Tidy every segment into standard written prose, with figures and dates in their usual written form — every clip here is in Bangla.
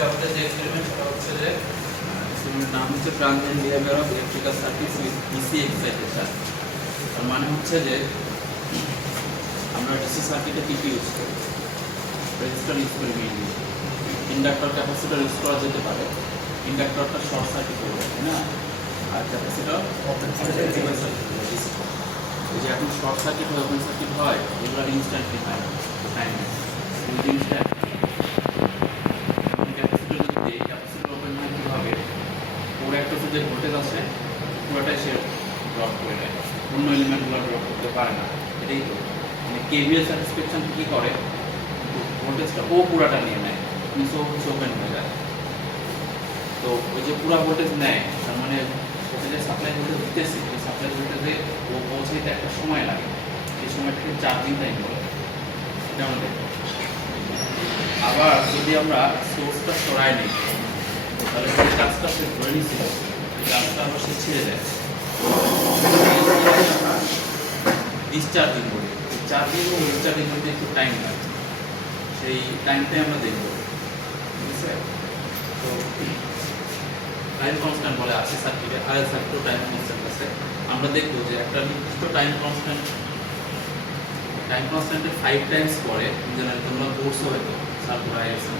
আজকে আমাদের যে এক্সপেরিমেন্ট সেটা হচ্ছে যে এক্সপেরিমেন্টের নাম হচ্ছে transient behaviour of electrical circuits with DC excitation. তার মানে হচ্ছে যে আমরা ডিসি সার্কিটে কী ইউজ করি, রেজিস্টার ইউজ করি মেইনলি, ইন্ডাক্টর ক্যাপাসিটর ইউজ করা যেতে পারে। ইন্ডাক্টরটা শর্ট সার্কিট করবে, তাই না? আর ক্যাপাসিটর ওপেন সার্কিট ডিসি। এই যে এখন শর্ট সার্কিট হয়, ওপেন সার্কিট হয়, এগুলো ইনস্ট্যান্টলি হয় টাইম এই জিনিসটা। ক্যাপাসিটর যদি দিই, ক্যাপাসিটর ওপেন হয় কীভাবে, ওর একটা যে ভোল্টেজ আছে পুরোটাই সে ড্রপ করে দেয়, অন্য এলিমেন্টগুলো ড্রপ করতে পারে না। এটাই তো মানে কেভিএল স্যাটিসফ্যাকশন কী করে, ভোল্টেজটা ও পুরাটা নিয়ে নেয়, নিচে হচ্ছে ওপেন হয়ে যায়। তো ওই যে পুরা ভোল্টেজ নেয়, তার মানে ওকে যে সাপ্লাই ভোল্টেজ দিতেছি, ওই সাপ্লাই ভোল্টেজে ও পৌঁছাইতে একটা সময় লাগে, এই সময়টাকে চার্জিং টাইম বলে। এটা আমরা দেখব। আবার যদি আমরা সোর্সটা সরাই নিই, তাহলে যে চার্জটা সে ধরে নিচ্ছিল, এই চার্জটা আবার সে ছেড়ে দেয়, ডিসচার্জিং বলি। চার্জিং ও ডিসচার্জিং করতে একটু টাইম লাগে, সেই টাইমটাই আমরা দেখব। ঠিক আছে? তো টাইম কনস্ট্যান্ট বলে আছে সার্কিটে, আইএল সার্কিটও টাইম কনস্ট্যান্ট আছে। আমরা দেখব যে একটা নির্দিষ্ট টাইম কনস্ট্যান্টে 5 টাইমস পরে, জেনারেলি তোমরা কোর্সও হয়তো সার্কিট আইএলসি,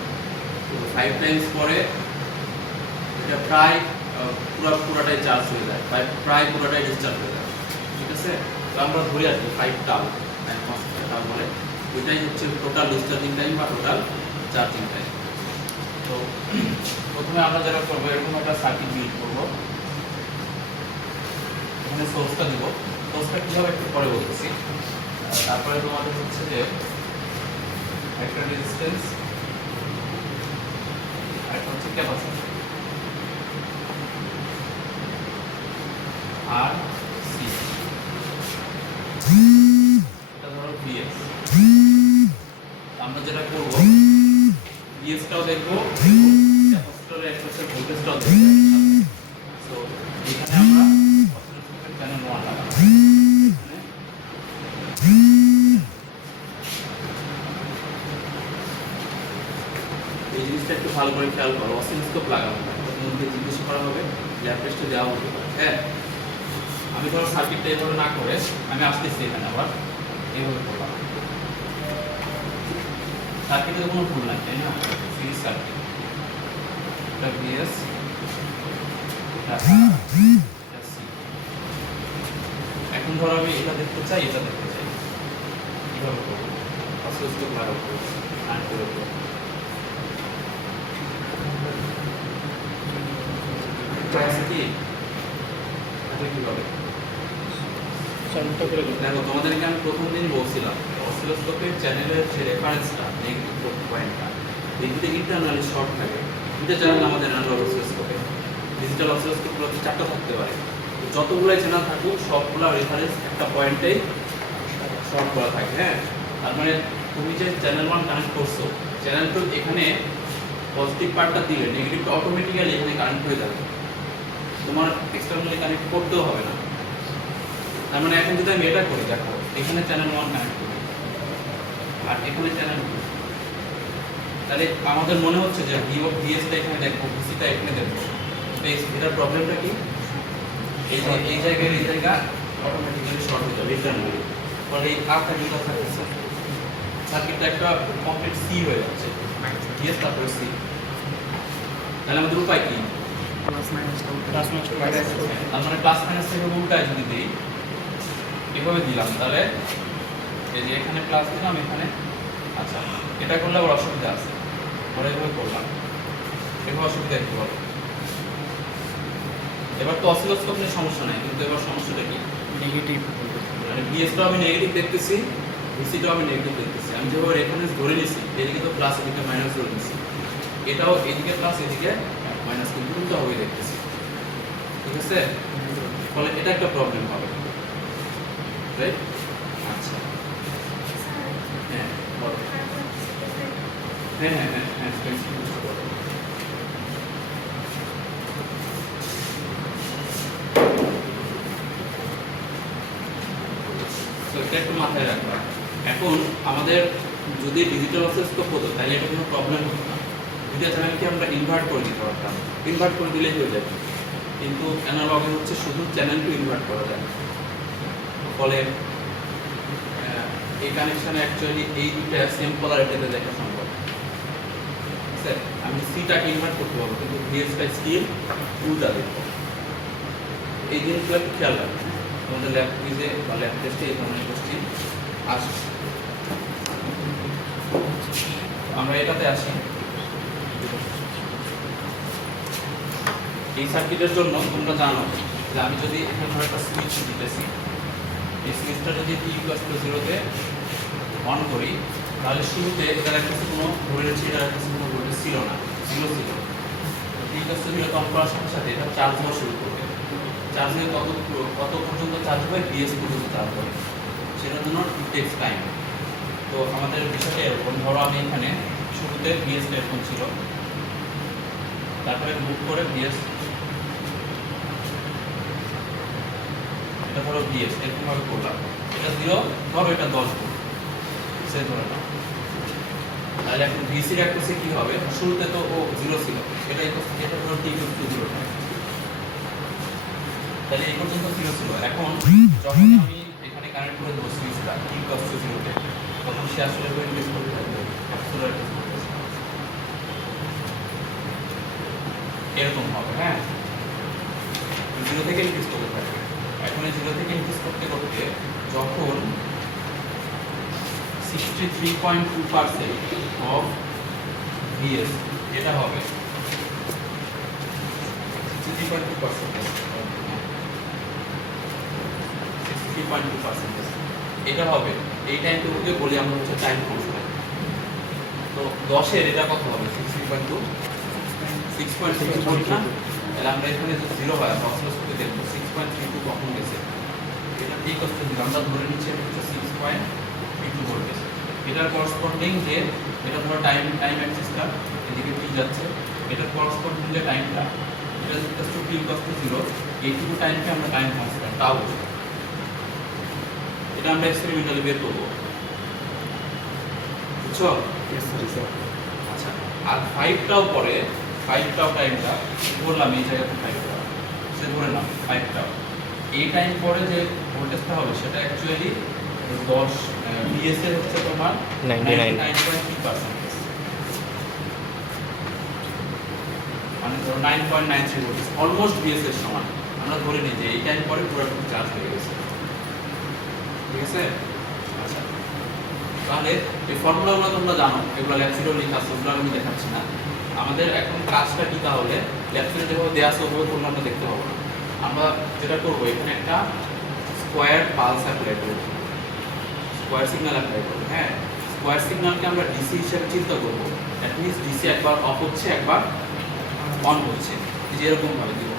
তো 5 টাইমস পরে এটা প্রায় পুরোটাই চার্জ হয়ে যায়, প্রায় পুরোটাই ডিসচার্জ হয়ে যায়। ঠিক আছে? তো আমরা ধরে আসি 5 টাউ, টাইম কনস্ট্যান্ট টাউ বলে, ওইটাই হচ্ছে টোটাল ডিসচার্জিং টাইম বা টোটাল চার্জিং টাইম। তো প্রথমে আমরা যেটা করবো, এরকম একটা সার্কিট বিল্ড করবো, এখানে সোর্সটা দিব। সোর্সটা কীভাবে একটু পরে বলতেছি। তারপরে তোমাদের হচ্ছে যে একটা রেজিস্ট্যান্স, একটা হচ্ছে ক্যাপাসিটর আর সি, এটা ধরো ভিএস। আমরা যেটা করবো, ভিএসটাও দেখবো, ক্যাপাসিটরের একটা হচ্ছে ভোল্টেজটাও দেখবো। সো এখানে আমরা অসিলোস্কোপের চ্যানেল 1 লাগাবো। এই জিনিসটা একটু ভালো করে খেয়াল করো, অসিলোস্কোপ লাগাবো, মধ্যে জিজ্ঞেস করা হবে, ল্যাব টেস্টে দেওয়া হতে পারে। হ্যাঁ, আমি ধরো সার্কিটটা এইভাবে না করে আমি আসতেছি এখানে, আবার এইভাবে করলাম। সার্কিটে কোনো ভুল নাই, তাই না? সিরিজ সার্কিট, এটা ভিএস, এটা সি। এখন ধরো আমি এটা দেখতে চাই, এটা দেখতে চাই, কীভাবে করবো? অসিলোস্কোপ লাগাবো, অ্যান্ড করে দেবো। কি এটা কীভাবে দেখো, তোমাদেরকে আমি প্রথম দিন বলছিলাম অসিলোস্কোপের চ্যানেলের যে রেফারেন্সটা, নেগেটিভ পয়েন্টটা, যদি ইন্টারনালি শর্ট থাকে, দুটো চ্যানেল আমাদের অ্যানালগ অসিলোস্কোপে, ডিজিটাল অসিলোস্কোপগুলোতে 4টা থাকতে পারে। যতগুলাই চ্যানেল থাকুক সবগুলো রেফারেন্স একটা পয়েন্টেই শর্ট করা থাকে। হ্যাঁ, তার মানে তুমি যে চ্যানেল 1 কানেক্ট করছো, চ্যানেল 2 এখানে পজিটিভ পার্টটা দিলে নেগেটিভটা অটোমেটিক্যালি এখানে কানেক্ট হয়ে যাবে, তোমার এক্সটার্নালি কানেক্ট করতেও হবে না। তার মানে এখন যদি আমি এটা করি, দেখো এখানে চ্যানেল 1 কানেক্ট করি আর এখানে চ্যানেল 2, তাহলে আমাদের মনে হচ্ছে যে ভিএসটা এখানে দেখবো, ভিসিটা এখানে দেখবো। এটার প্রবলেমটা কি, এই যে এই জায়গায় এই জায়গা অটোমেটিক্যালি শর্ট হয়ে যাবে ইন্টারনালি, ফলে এই আপটা যেটা থাকছে সার্কিটটা একটা কমপ্লিট সি হয়ে যাচ্ছে, ভিএস তারপরে সি। তাহলে আমাদের উপায় কি, প্লাস মাইনাস তার মানে প্লাস মাইনাস থেকে উল্টায় যদি দিই, এভাবে দিলাম, তাহলে এই যে এখানে প্লাস দিলাম, এখানে আচ্ছা এটা করলে আবার অসুবিধা আছে, পরে এভাবে করলাম, এভাবে অসুবিধা একটু হবে। এবার তো অসিলোস্কোপ নিয়ে সমস্যা নাই, কিন্তু এবার সমস্যাটা কি, নেগেটিভ, মানে ভিএসটাও আমি নেগেটিভ দেখতেছি, ভিসিটাও আমি নেগেটিভ দেখতেছি। আমি যেভাবে রেফারেন্স ধরে নিছি, এদিকে তো প্লাস এদিকে মাইনাস ধরে নিছি, এটাও এদিকে প্লাস এদিকে মাইনাস, কিন্তু উল্টাভাবে দেখতেছি। ঠিক আছে? ফলে এটা একটা প্রবলেম হবে, রাইট? আচ্ছা, হ্যাঁ বলো। হ্যাঁ হ্যাঁ হ্যাঁ হ্যাঁ, এটা একটু মাথায় রাখবা। এখন আমাদের যদি ডিজিটাল অসিলোস্কোপ হতো তাহলে এটা কোনো প্রবলেম হতো না, দুইটা চ্যানেলকে আমরা ইনভার্ট করে দিতে পারতাম, ইনভার্ট করে দিলেই হয়ে যাবে। কিন্তু অ্যানালগে হচ্ছে শুধু চ্যানেলকে ইনভার্ট করা যায়। ফলে এই কানেকশনে অ্যাকচুয়ালি এই দুইটা সেম পোলারিটিতে দেখা সম্ভব। স্যার আমি সিটাকে ইনভার্ট করতে পারবো, কিন্তু ভিএসটা স্টিল উল্টা দেখব। এই জিনিসগুলো একটু খেয়াল রাখবেন। আমাদের ল্যাব কুইজে বা ল্যাব টেস্টে এই ধরনের কোশ্চেন আসে। আমরা এটাতে আসি। এই সার্কিটের জন্য তোমরা জানো যে আমি যদি এখানে একটা সুইচ দিতেছি, এই সুইচটা যদি t = 0 তে অন করি, তাহলে শুরুতে এটার একটা কোনো ধরে নিচ্ছি এটার একটা কোনো ভোল্টেজ ছিল না, ছিল t = 0 তে অন করার সাথে সাথে এটা চার্জ হওয়া শুরু করবে। চার্জ হয়ে কত পর্যন্ত চার্জ হবে, বিএস পর্যন্ত চার্জ হবে, সেটার জন্য টেক্স টাইম। তো আমাদের বিষয়টা এরকম, ধরো আমি এখানে শুরুতে বিএস এরকম ছিল, তারপরে মুভ করে বিএস, এটা ধরো বিএস এরকম ভাবে করলাম, এটা 0, ধরো এটা 10 ভোল্ট, সে ধরে নাও। তাহলে এখন ভিসির অ্যাক্সিসে কি হবে, শুরুতে তো ও 0 ছিল, এটা ধরো t = 0 টাইম, তাহলে এই পর্যন্ত 0 ছিল। এখন যখন আমি এখানে কানেক্ট করে দেবো সুইচটা t = 0 তে, তখন সে আসলে ইনক্রিজ করতে থাকবে, এরকম হবে। হ্যাঁ, 0 থেকে ইনক্রিজ করতে থাকবে। এখন এই 0 থেকে ইনক্রিজ করতে করতে যখন 63.2% অফ ভিএস এটা হবে 63.2%, এটা হবে, এই টাইমটুকুকে বলি আমরা হচ্ছে টাইম কনস্ট্যান্ট। তো 10 এর এটা কত হবে, 63.2, 6.6 ভোল্ট না? তাহলে আমরা এখানে যদি 0 হয় অসিলোস্কোপে দেখবো 6.32 কখন গেছে, এটা t = 0 আমরা ধরে নিচ্ছি এটা হচ্ছে 6.32 ভোল্ট গেছে। এটার করসপন্ডিং যে এটা ধরো টাইম অ্যাক্সিসটা এদিকে t যাচ্ছে, এটার করসপন্ডিং যে টাইমটা এটা t = 0, এইটুকু টাইমকে আমরা টাইম কনস্ট্যান্ট টাও বলি। এটা আমরা এক্সপেরিমেন্টালি বের করব, বুঝছো? আচ্ছা, আর 5 টাও পরে 5 টাও টাইমটা বললাম এই জায়গাতে 5 টাও সে ধরে নাও 5 টাও, এই টাইম পরে যে ভোল্টেজটা হবে সেটা অ্যাকচুয়ালি 10 ভিএস এর হচ্ছে তোমার 99.3%, মানে ধরো 9.93 ভোল্ট, অলমোস্ট ভিএস এর সমান। আমরা ধরে নিই যে এই টাইম পরে পুরোপুরি চার্জ হয়ে গেছে, ঠিক আছে? আচ্ছা, তাহলে এই ফর্মুলাগুলো তোমরা জানো, এগুলো ল্যাবসিটেও লেখা আছে, ওগুলো আমি দেখাচ্ছি না। আমাদের এখন কাজটা কি, তাহলে ল্যাবসিটে যেভাবে দেওয়া আছে ওভাবে করলে আমরা দেখতে পাবো না। আমরা যেটা করবো, এখানে একটা স্কোয়ার পালস অ্যাপ্লাই করবো, স্কোয়ার সিগন্যাল অ্যাপ্লাই করবো। হ্যাঁ, স্কোয়ার সিগন্যালকে আমরা ডিসি হিসেবে চিন্তা করবো। দ্যাট মিনস ডিসি একবার অফ হচ্ছে, একবার অন হচ্ছে, যে এরকম ভাবে দিব।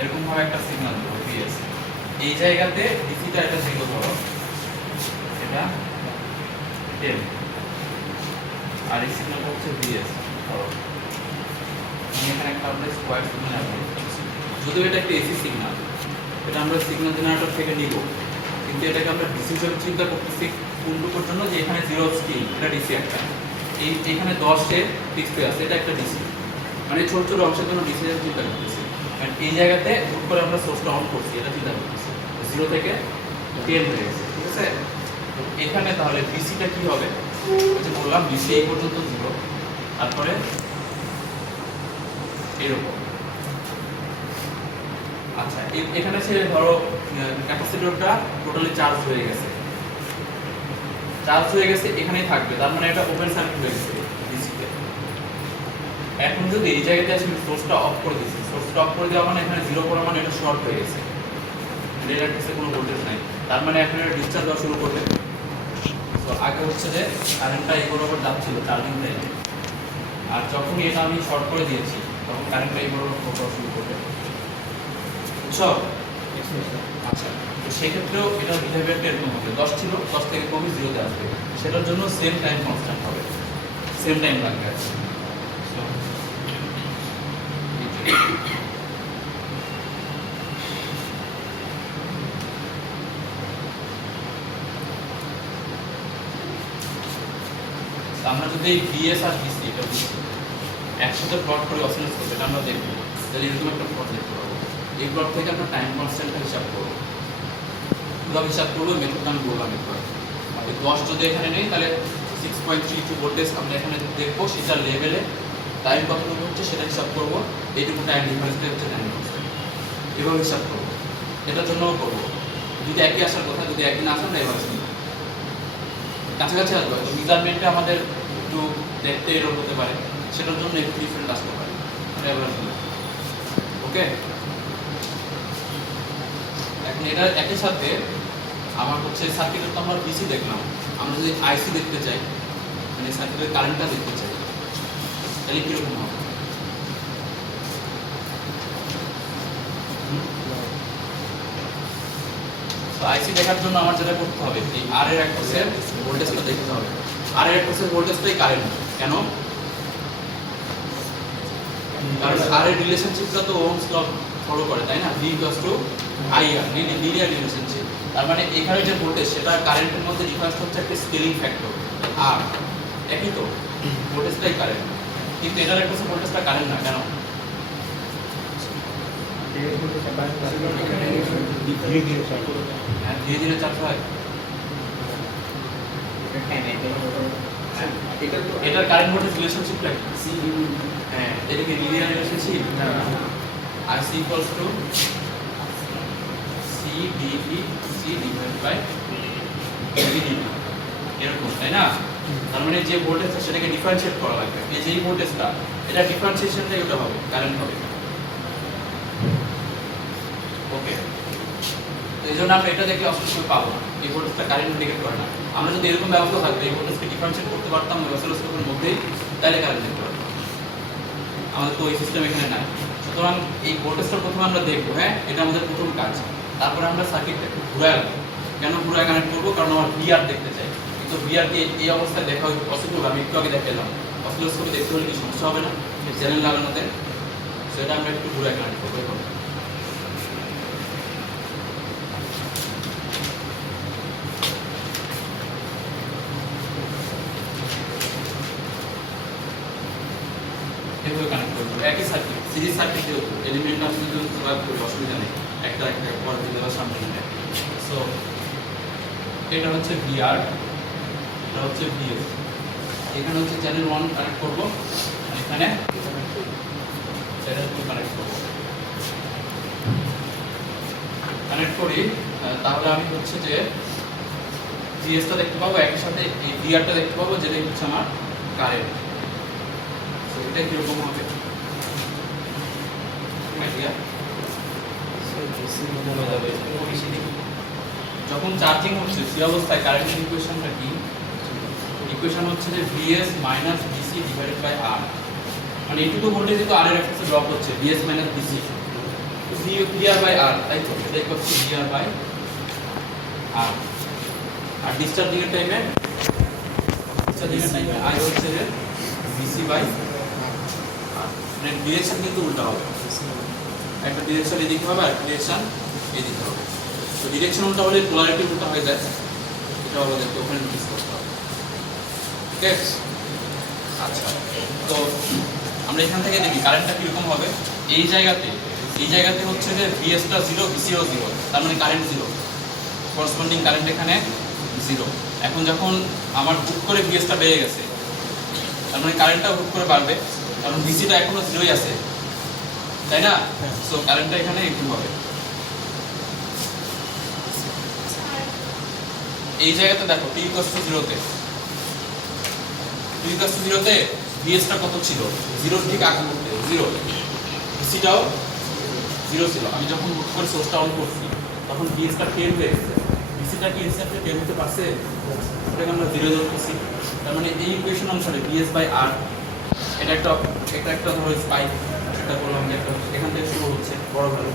এরকম ভাবে একটা সিগন্যাল দেবো ভিএস, এই জায়গাতে ডিসিটা এটা 0 ধরো, এটা 10, আর এই সিগন্যালটা হচ্ছে ভিএস ধরো। আমি এখানে একটা আমরা স্কোয়ার সিগন্যাল অ্যাপ্লাই করছি, যদিও এটা একটা এসি সিগন্যাল, এটা আমরা সিগন্যাল জেনারেটর থেকে নিব, কিন্তু এটাকে আমরা ডিসি হিসেবে চিন্তা করতেছি কোনটুকুর জন্য, যে এখানে 0 স্কেল, এটা ডিসি একটা, এইখানে 10 এ ফিক্স হয়ে আছে, এটা একটা ডিসি, মানে ছোট ছোট অংশের জন্য ডিসি হিসেবে চিন্তা করতেছি। এই জায়গাতে হুট করে আমরা সোর্সটা অন করছি, এটা চিন্তা করতেছি 0 থেকে 10 হয়ে গেছে, ঠিক আছে? এখানে তাহলে বিসিটা কি হবে, ওই যে বললাম বিসি এই পর্যন্ত 0, তারপরে এরকম। আচ্ছা, এখানে সে ধরো ক্যাপাসিটরটা টোটালি চার্জ হয়ে গেছে, এখানেই থাকবে, তার মানে এটা ওপেন সার্কিট হয়ে গেছে ডিসিতে। এখন যদি এই জায়গাতে আসলে সোর্সটা অফ করে দিচ্ছি, সোর্সটা অফ করে দেওয়া মানে এখানে 0 করা মানে এটা শর্ট হয়ে গেছে, রিলেটিভসে কোনো ভোল্টেজ নাই, তার মানে এখন এটা ডিসচার্জ হওয়া শুরু করবে। তো আগে হচ্ছে যে কারেন্টটা এই বরাবর যাচ্ছিল চার্জিং টাইমে, আর যখনই এটা আমি শর্ট করে দিয়েছি তখন কারেন্টটা এই বরাবর ফ্লো করা শুরু করবে, বুঝছো? আচ্ছা, তো সেক্ষেত্রেও এটার বিহেভিয়ারটা এরকম হবে, 10 ছিল 10 থেকে কমে 0-তে আসবে, সেটার জন্য সেম টাইম কনস্ট্যান্ট হবে, সেম টাইম লাগবে আর কি। So, আমরা যদি এই বিএস আর বিসি এটা বুঝি একসাথে প্লট করে অসিলোস্কোপ, এটা আমরা দেখব, তাহলে এরকম একটা প্লট দেখতে পাবো। এই প্লট থেকে আমরা টাইম কনস্ট্যান্টটা হিসাব করবো, কীভাবে হিসাব করবো মেথডটা আমি বললাম একবার। এই 10 যদি এখানে নেই তাহলে 6.32 ভোল্টেজ আমরা এখানে দেখবো, সেটা লেভেলে টাইম কতটুকু হচ্ছে সেটা হিসাব করবো, এইটুকু টাইম ডিফারেন্সটা হচ্ছে টাইম কনস্ট্যান্ট, এভাবে হিসাব করবো। এটার জন্যও করবো, যদি একই আসার কথা, যদি একই না আসেন না এবার কাছাকাছি আসবে, তো মেজারমেন্টটা আমাদের একটু দেখতে এরকম হতে পারে, সেটার জন্য একটু ডিফারেন্ট আসতে পারে। ওকে, এখন এটা একই সাথে আমার হচ্ছে সার্কিটের তো আমরা বিসি দেখলাম, আমরা যদি আইসি দেখতে চাই, মানে সার্কিটের কারেন্টটা দেখতে চাই, তাহলে কীরকম হবে? তো আইসি দেখার জন্য আমার যেটা করতে হবে, এই আর এর অ্যাক্সেসের ভোল্টেজটা দেখতে হবে। আর এর অ্যাক্সেসের ভোল্টেজটাই কারেন্ট, কেন? কারণ আর এর রিলেশনশিপটা তো ওহমস ল ফলো করে, তাই না? V IR, linear relationship. তার মানে এখানে যে ভোল্টেজ সেটা কারেন্টের মধ্যে ডিফারেন্স হচ্ছে একটা স্কেলিং ফ্যাক্টর আর, একই তো, ভোল্টেজটাই কারেন্ট, কিন্তু এটার একটা ভোল্টেজটা কারেন্ট না, কেন? ধীরে ধীরে চার্জ হয়, এটার কারেন্ট ভোল্টেজ রিলেশনশিপটা কি? হ্যাঁ, এটা কি লিনিয়ার রিলেশনশিপ? আর C equals to C divide by dV, এরকম, তাই না? তার মানে যে ভোল্টেজটা সেটাকে ডিফারেন্সিয়েট করা লাগবে, এই যে এই ভোল্টেজটা, এটা ডিফারেন্সিয়েশনটাই ওটা হবে, কারেন্ট হবে। ওকে, তো এই জন্য আমরা এটা দেখলে অসুবিধা পাবো না, এই ভোল্টেজটা কারেন্ট ইন্ডিকেট করে না। আমরা যদি এরকম ব্যবস্থা থাকতো, এই ভোল্টেজকে ডিফারেন্সিয়েট করতে পারতাম ওই অসিলোস্কোপের মধ্যেই, তাহলে কারেন্ট দেখতে পারতাম। আমাদের তো এই সিস্টেম এখানে নাই, সুতরাং এই ভোল্টেজটা প্রথমে আমরা দেখবো। হ্যাঁ, এটা আমাদের প্রথম কাজ। তারপরে আমরা সার্কিটটা একটু ঘুরায় রাখবো। কেন ঘুরায় কানেক্ট করবো? কারণ আমার ভিআর দেখতে চাই, কিন্তু ভিআরকে এই অবস্থায় দেখা পসিবল, আমি একটু আগে দেখালাম। অসিলোস্কোপে দেখতে হলে কি সমস্যা হবে না চ্যানেল লাগানোতে? সেটা আমরা একটু ঘুরায় কানেক্ট করবো। এখন এভাবে কানেক্ট করবো, একই সার্কিট, সিরিজ সার্কিট যেহেতু এলিমেন্ট আমি যদি প্রয়োগ করি অসুবিধা নেই, একটা একটা পর দিলে বা সামনে নিলে। সো এটা হচ্ছে ভিআর, এটা হচ্ছে ভিএস। এখানে হচ্ছে চ্যানেল 1 কানেক্ট করবো, আর এখানে চ্যানেল 2 কানেক্ট করবো। কানেক্ট করি, তাহলে আমি হচ্ছে যে ভিএসটা দেখতে পাবো, একই সাথে এই ভিআরটা দেখতে পাবো, যেটা হচ্ছে আমার কারেন্ট। সো এটা কিরকম হবে? যখন চার্জিং হচ্ছে সেই অবস্থায় কারেন্টের ইকুয়েশনটা কি? ইকুয়েশন হচ্ছে যে Vs minus Vc divided by R, মানে এইটুকু ভোল্টেজ তো R এর অ্যাক্সেসে ড্রপ হচ্ছে, Vs minus Vc VR by R, তাই তো? এটা হচ্ছে VR বাই R। আর ডিসচার্জিং এর টাইমে I হচ্ছে যে Vc বাই R, মানে ডিরেকশন কিন্তু উল্টা হবে, একটা ডিরেকশন এদিকে হবে আর ডিরেকশন এদিকে হবে। তো ডিরেকশন উল্টা হলে পোলারিটি উল্টা হয়ে যায়, এটা আমাদেরকে ওখানে নোটিস করতে হবে। ঠিক আছে, আচ্ছা, তো আমরা এখান থেকে দেখি কারেন্টটা কীরকম হবে। এই জায়গাতে হচ্ছে যে ভিএসটা 0, ভিসিও 0, তার মানে কারেন্ট 0, করসপন্ডিং কারেন্ট এখানে 0। এখন যখন আমার হুট করে ভিএসটা বেড়ে গেছে, তার মানে কারেন্টটা হুট করে বাড়বে, কারণ ভিসিটা এখনো 0ই আছে, তাই না? সো কারেন্টটা এখানে একটু হবে। এই জায়গাতে দেখো t = 0-তে, t = 0-তে ভিএসটা কত ছিল? 0 ঠিক আগে মুহূর্তে 0, ভিসিটাও 0 ছিল। আমি যখন হুট করে সোর্সটা অন করছি তখন ভিএসটা 10 হয়ে গেছে, ভিসিটা কি হিসাবে 10 হতে পারছে? এটাকে আমরা 0 ধরতেছি। তার মানে এই ইকুয়েশন অনুসারে Vs বাই R, এটা একটা ধরো স্পাইক, এটা বললাম যে একটা এখান থেকে শুরু হচ্ছে বড় ভ্যালু,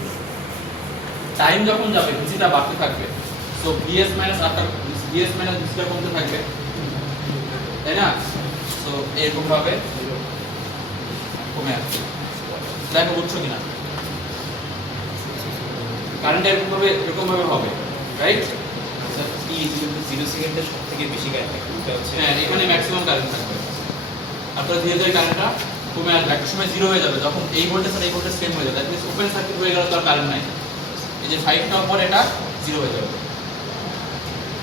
টাইম যখন যাবে ভিসিটা বাড়তে থাকবে, সো ভিএস মাইনাস আরটা ভিএস মাইনাস ভিসিটা কমতে থাকবে, তাই না? সো এরকম ভাবে কমে আসবে। দেখো বুঝছো কিনা? কারেন্ট এরকম ভাবে হবে, right? Sir T equal to 0 সেকেন্ডের সবথেকে বেশি কারেন্ট থাকে, এটা হচ্ছে হ্যাঁ, এখানে ম্যাক্সিমাম কারেন্ট থাকবে। তারপরে ধীরে ধীরে কারেন্টটা কমে আসবে, একটা সময় জিরো হয়ে যাবে, যখন এই ভোল্টেজ আর এই ভোল্টেজ সেম হয়ে যাবে, দ্যাট মিন্স ওপেন সার্কিট হয়ে গেল, তো আর কারেন্ট নাই। এই যে 5 টার পর এটা জিরো হয়ে যাবে।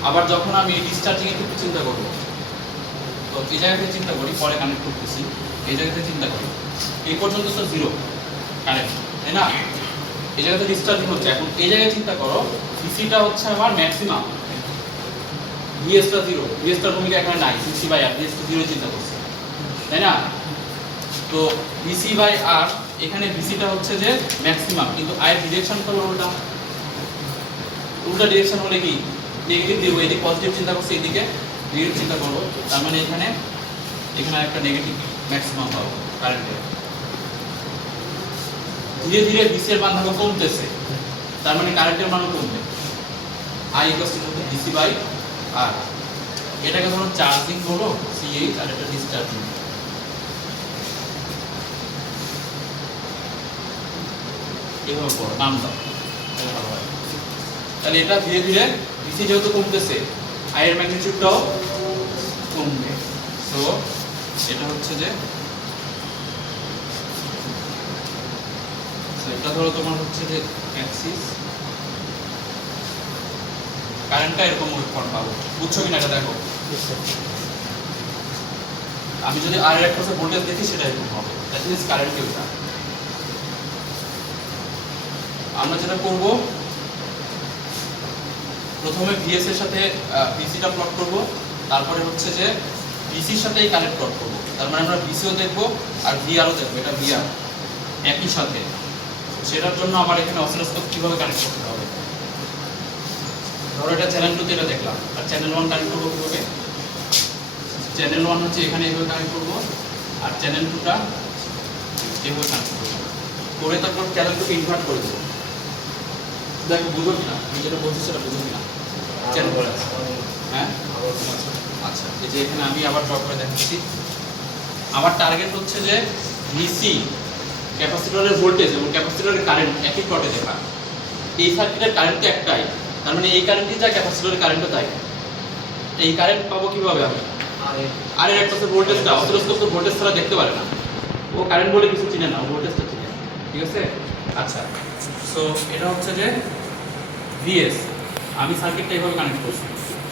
আবার যখন আমি ডিসচার্জিং এর ক্ষেত্রে চিন্তা করব, তো এই জায়গা থেকে চিন্তা করি, পরে কানেক্ট করতেছি, এই জায়গা থেকে চিন্তা করি, এই পর্যন্ত তো জিরো কারেন্ট, তাই না? এই জায়গাতে ডিসচার্জিং হচ্ছে। এখন এই জায়গায় চিন্তা করো, সিসিটা হচ্ছে আমার ম্যাক্সিমাম, ভিএসটা জিরো, ভিএসটার ভূমিকা এখানে নাই, সিসি বাই আর ভিএসটা জিরো চিন্তা করছে, তাই না? তো ভিসি বাই আর, এখানে ভিসিটা হচ্ছে যে ম্যাক্সিমাম, কিন্তু আয়ের ডিরেকশন করো উল্টা, উল্টা ডিরেকশন হলে কি নেগেটিভ দেবো, এদিকে পজিটিভ চিন্তা করছি, এদিকে নেগেটিভ চিন্তা করবো, তার মানে এখানে একটা নেগেটিভ ম্যাক্সিমাম পাবো কারেন্টের। ধীরে ধীরে ভিসি এর মান দেখো কমতেছে, তার মানে কারেন্টের মানও কমবে। I equal to VC by R, এটাকে ধরো চার্জিং বলো সিএইচ, আর এটা ডিসচার্জিং। এভাবে পড়ো, নাম দাও, তাহলে ভালো হয়। তাহলে এটা ধীরে ধীরে ভিসি যেহেতু কমতেছে, আই এর ম্যাগনিটিউডটাও কমবে। সো এটা হচ্ছে যে, এটা ধরো তোমার হচ্ছে যে অ্যাক্সিস, কারেন্টটা এরকম ওয়েভফর্ম পাবো, বুঝছো কিনা? এটা দেখো, আমি যদি আর এর একটা ভোল্টেজ দেখি সেটা এরকম হবে, দ্যাট মিন্স কারেন্ট ওইটা। আমরা যেটা করব, প্রথমে ভিএস এর সাথে ভিসিটা প্লট করব, তারপরে হচ্ছে যে ভিসির সাথে এই কারেন্ট প্লট করব, তার মানে আমরা ভিসিও দেখব আর ভিআরও দেখব, এটা ভিআর একই সাথে। সেটার জন্য আমার এখানে অসিলোস্কোপ কিভাবে কানেক্ট করতে হবে, ধরো এটা চ্যানেল 2 তে এটা দেখলাম, আর চ্যানেল 1 কানেক্ট করবো কিভাবে? চ্যানেল 1 হচ্ছে এখানে এভাবে কানেক্ট করব, আর চ্যানেল 2টা এভাবে কানেক্ট করব, করে তারপর চ্যানেল 2 কে ইনভার্ট করে দেবো। দেখো বুঝো কিনা, আমি যেটা বলছি সেটা বুঝো কিনা? চ্যানেল বলে আছে, হ্যাঁ? আচ্ছা, এই যে এখানে আমি আবার ড্র করে দেখাচ্ছি। আমার টার্গেট হচ্ছে যে ভিসি, ক্যাপাসিটরের ভোল্টেজ এবং ক্যাপাসিটরের কারেন্ট একই প্লটে দেখা। এই সার্কিটের কারেন্ট তো একটাই, তার মানে এই কারেন্টই যা, ক্যাপাসিটরের কারেন্টও তাই। এই কারেন্ট পাবো কিভাবে আমি? আর এর একটা ভোল্টেজটা, অসিলোস্কোপ তো ভোল্টেজ ছাড়া দেখতে পারে না, ও কারেন্ট বলে কিছু চিনে না, ও ভোল্টেজটা চিনে, ঠিক আছে? আচ্ছা, সো এটা হচ্ছে যে ভিএস, আমি সার্কিটটা এইভাবে কানেক্ট করছি,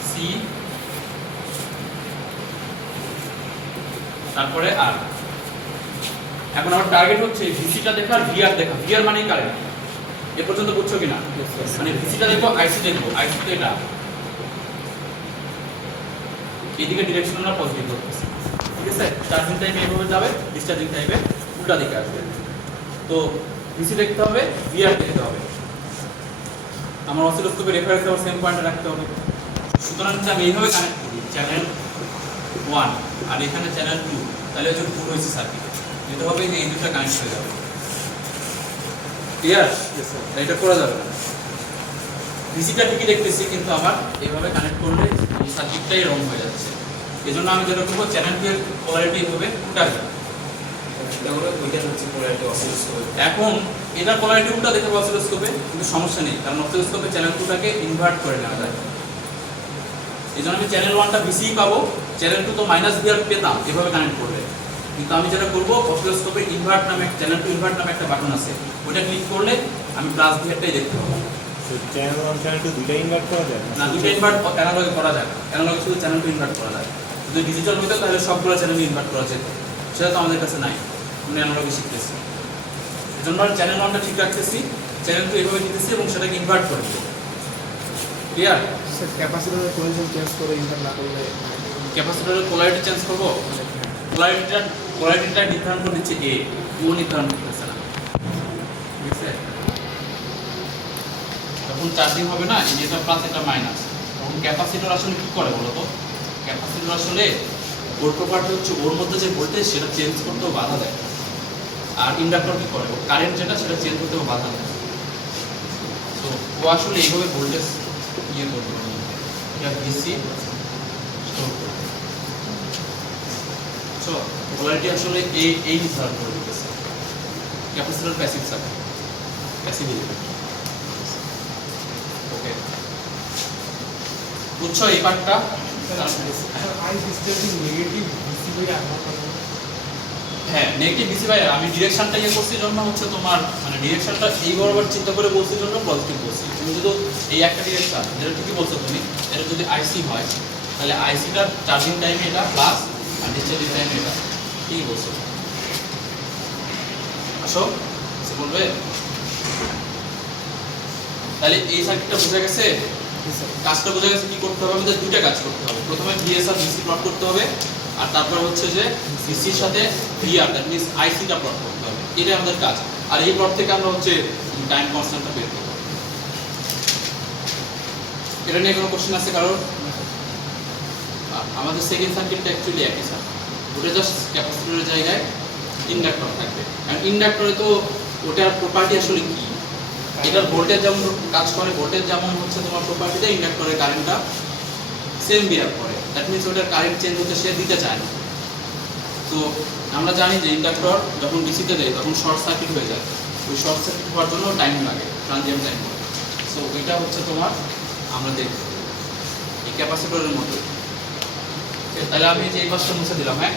সি তারপরে আর। এখন আমার টার্গেট হচ্ছে ভিসিটা দেখা আর ভিআর দেখা, ভিআর মানেই কারেন্ট। এ পর্যন্ত বুঝছো কিনা? মানে ভিসিটা দেখবো, আইসি দেখবো, আইসি তো এটা, এইদিকে ডিরেকশন আমরা পজিটিভ করতেছি, ঠিক আছে? চার্জিং টাইমে এইভাবে যাবে, ডিসচার্জিং টাইমে উল্টা দিকে আসবে। তো ভিসি দেখতে হবে, ভিআর দেখতে হবে, আমার অসিলোস্কোপের রেফারেন্স আবার সেম পয়েন্টে রাখতে হবে। সুতরাং যদি আমি এইভাবে কানেক্ট করি চ্যানেল 1 আর এখানে চ্যানেল 2, তাহলে হচ্ছে ভুল হয়েছে সার্কিটে, যেটা হবে যে এই দুটো কানেক্ট হয়ে যাবে, ক্লিয়ার? এটা করা যাবে না। ভিসিটা ঠিকই দেখতেছি, কিন্তু আমার এইভাবে কানেক্ট করলে এই সার্কিটটাই রং হয়ে যাচ্ছে। এই জন্য আমি যেটা করবো, চ্যানেল 2 এর পোলারিটি হবে উল্টাবে, এখন এটা পোলারিটি উল্টা দেখে অসিলোস্কোপে, কিন্তু সমস্যা নেই, কারণ অসিলোস্কোপে চ্যানেল 2টাকে ইনভার্ট করে নেওয়া যায়। এই জন্য আমি চ্যানেল 1টা ভিসি পাবো, চ্যানেল 2 তো মাইনাস ভিআর পেতাম এভাবে কানেক্ট করলে, কিন্তু আমি যেটা করবো, অসিলোস্কোপে ইনভার্ট নামে, চ্যানেল 2 ইনভার্ট নামে একটা বাটন আছে, ওটা ক্লিক করলে আমি প্লাস ভিআরটাই দেখতে পাবো। চ্যানেল 1 চ্যানেল 2 দুইটা ইনভার্ট করা যায় না, দুটো ইনভার্ট অ্যানালগে করা যায়, অ্যানালগে শুধু চ্যানেল 2 ইনভার্ট করা যায়। যদি ডিজিটাল হইতো তাহলে সবগুলো চ্যানেল ইনভার্ট করা যেত, সেটা তো আমাদের কাছে নাই, আমরা অ্যানালগে শিখতেছি। এজন্য চ্যানেল 1টা ঠিক রাখতেছি, চ্যানেল 2 এভাবে দিতেছি এবং সেটাকে ইনভার্ট করে দেব, ক্লিয়ার? স্যার ক্যাপাসিটরের পজিশন চেঞ্জ করে ইনভার্ট না করলে ক্যাপাসিটরের পোলারিটি চেঞ্জ করব, পোলারিটিটা নির্ধারণ করে দিচ্ছে এ, ও নির্ধারণ করতেছে না, ঠিক আছে? যখন চার্জিং হবে না, এই এটা প্লাস এটা মাইনাস, তখন ক্যাপাসিটর আসলে কি করে বলো তো? ক্যাপাসিটর আসলে ওর প্রপার্টি হচ্ছে ওর মধ্যে যে ভোল্টেজ সেটা চেঞ্জ করতেও বাধা দেয়, আর ইন্ডাক্টর কি করে, কারেন্ট যেটা সেটা চেঞ্জ করতেও বাধা দেয়। তো ও আসলে এইভাবে ভোল্টেজ ইয়ে করবে এটা ডিসি স্টোর করবে। সো পোলারিটি আসলে এই হিসাব করে দিতেছে capacitor passive circuit passive element. Okay বুঝছো এই পার্টটা? হ্যাঁ নেগেটিভ ডিসি বাই আমি ডিরেকশনটা ইয়ে করছি জন্য হচ্ছে তোমার মানে ডিরেকশনটা এই বরাবর চিন্তা করে বলছি জন্য পজিটিভ বলছি। তুমি যদি এই একটা ডিরেকশন যেটা ঠিকই বলছো তুমি, এটা যদি আইসি হয় তাহলে আইসিটার চার্জিং টাইমে এটা প্লাস আর ডিসচার্জিং টাইমে এটা ঠিক বলছো। আসো কিছু বলবে? তাহলে এই সার্কিটটা বোঝা গেছে, কাজটা বোঝা গেছে। কি করতে হবে আমাদের? দুইটা কাজ করতে হবে। প্রথমে ভিএস আর ভিসি প্লট করতে হবে, আর তারপর হচ্ছে যে ভিসির সাথে ভিআর দ্যাট মিন্স আইসিটা প্লট করতে হবে। এটাই আমাদের কাজ। আর এই প্লট থেকে আমরা হচ্ছে টাইম কনস্ট্যান্টটা বের করব। এটা নিয়ে কোনো কোশ্চেন আছে কারোর? আমাদের সেকেন্ড সার্কিটটা অ্যাকচুয়ালি একই স্যার, ওটা জাস্ট ক্যাপাসিটরের জায়গায় ইন্ডাক্টর থাকবে। আর ইন্ডাক্টরে তো ওটার প্রপার্টি আসলে কি? এটার ভোল্টেজ যেমন কাজ করে, ভোল্টেজ যেমন হচ্ছে তোমার প্রপার্টিতে ইন্ডাক্টরের কারেন্টটা সেম বিহেভ করে। দ্যাট মিন্স ওটার কারেন্ট চেঞ্জ হতে সে দিতে চায় না। তো আমরা জানি যে ইন্ডাক্টর যখন ডিসিতে দেয় তখন শর্ট সার্কিট হয়ে যায়। ওই শর্ট সার্কিট হওয়ার জন্য টাইম লাগে, ট্রানজিয়েন্ট টাইম লাগে। সো এটা হচ্ছে তোমার আমরা দেখব এই ক্যাপাসিটরের মতো। তাহলে আমি যে এই পাশটা মুছে দিলাম। হ্যাঁ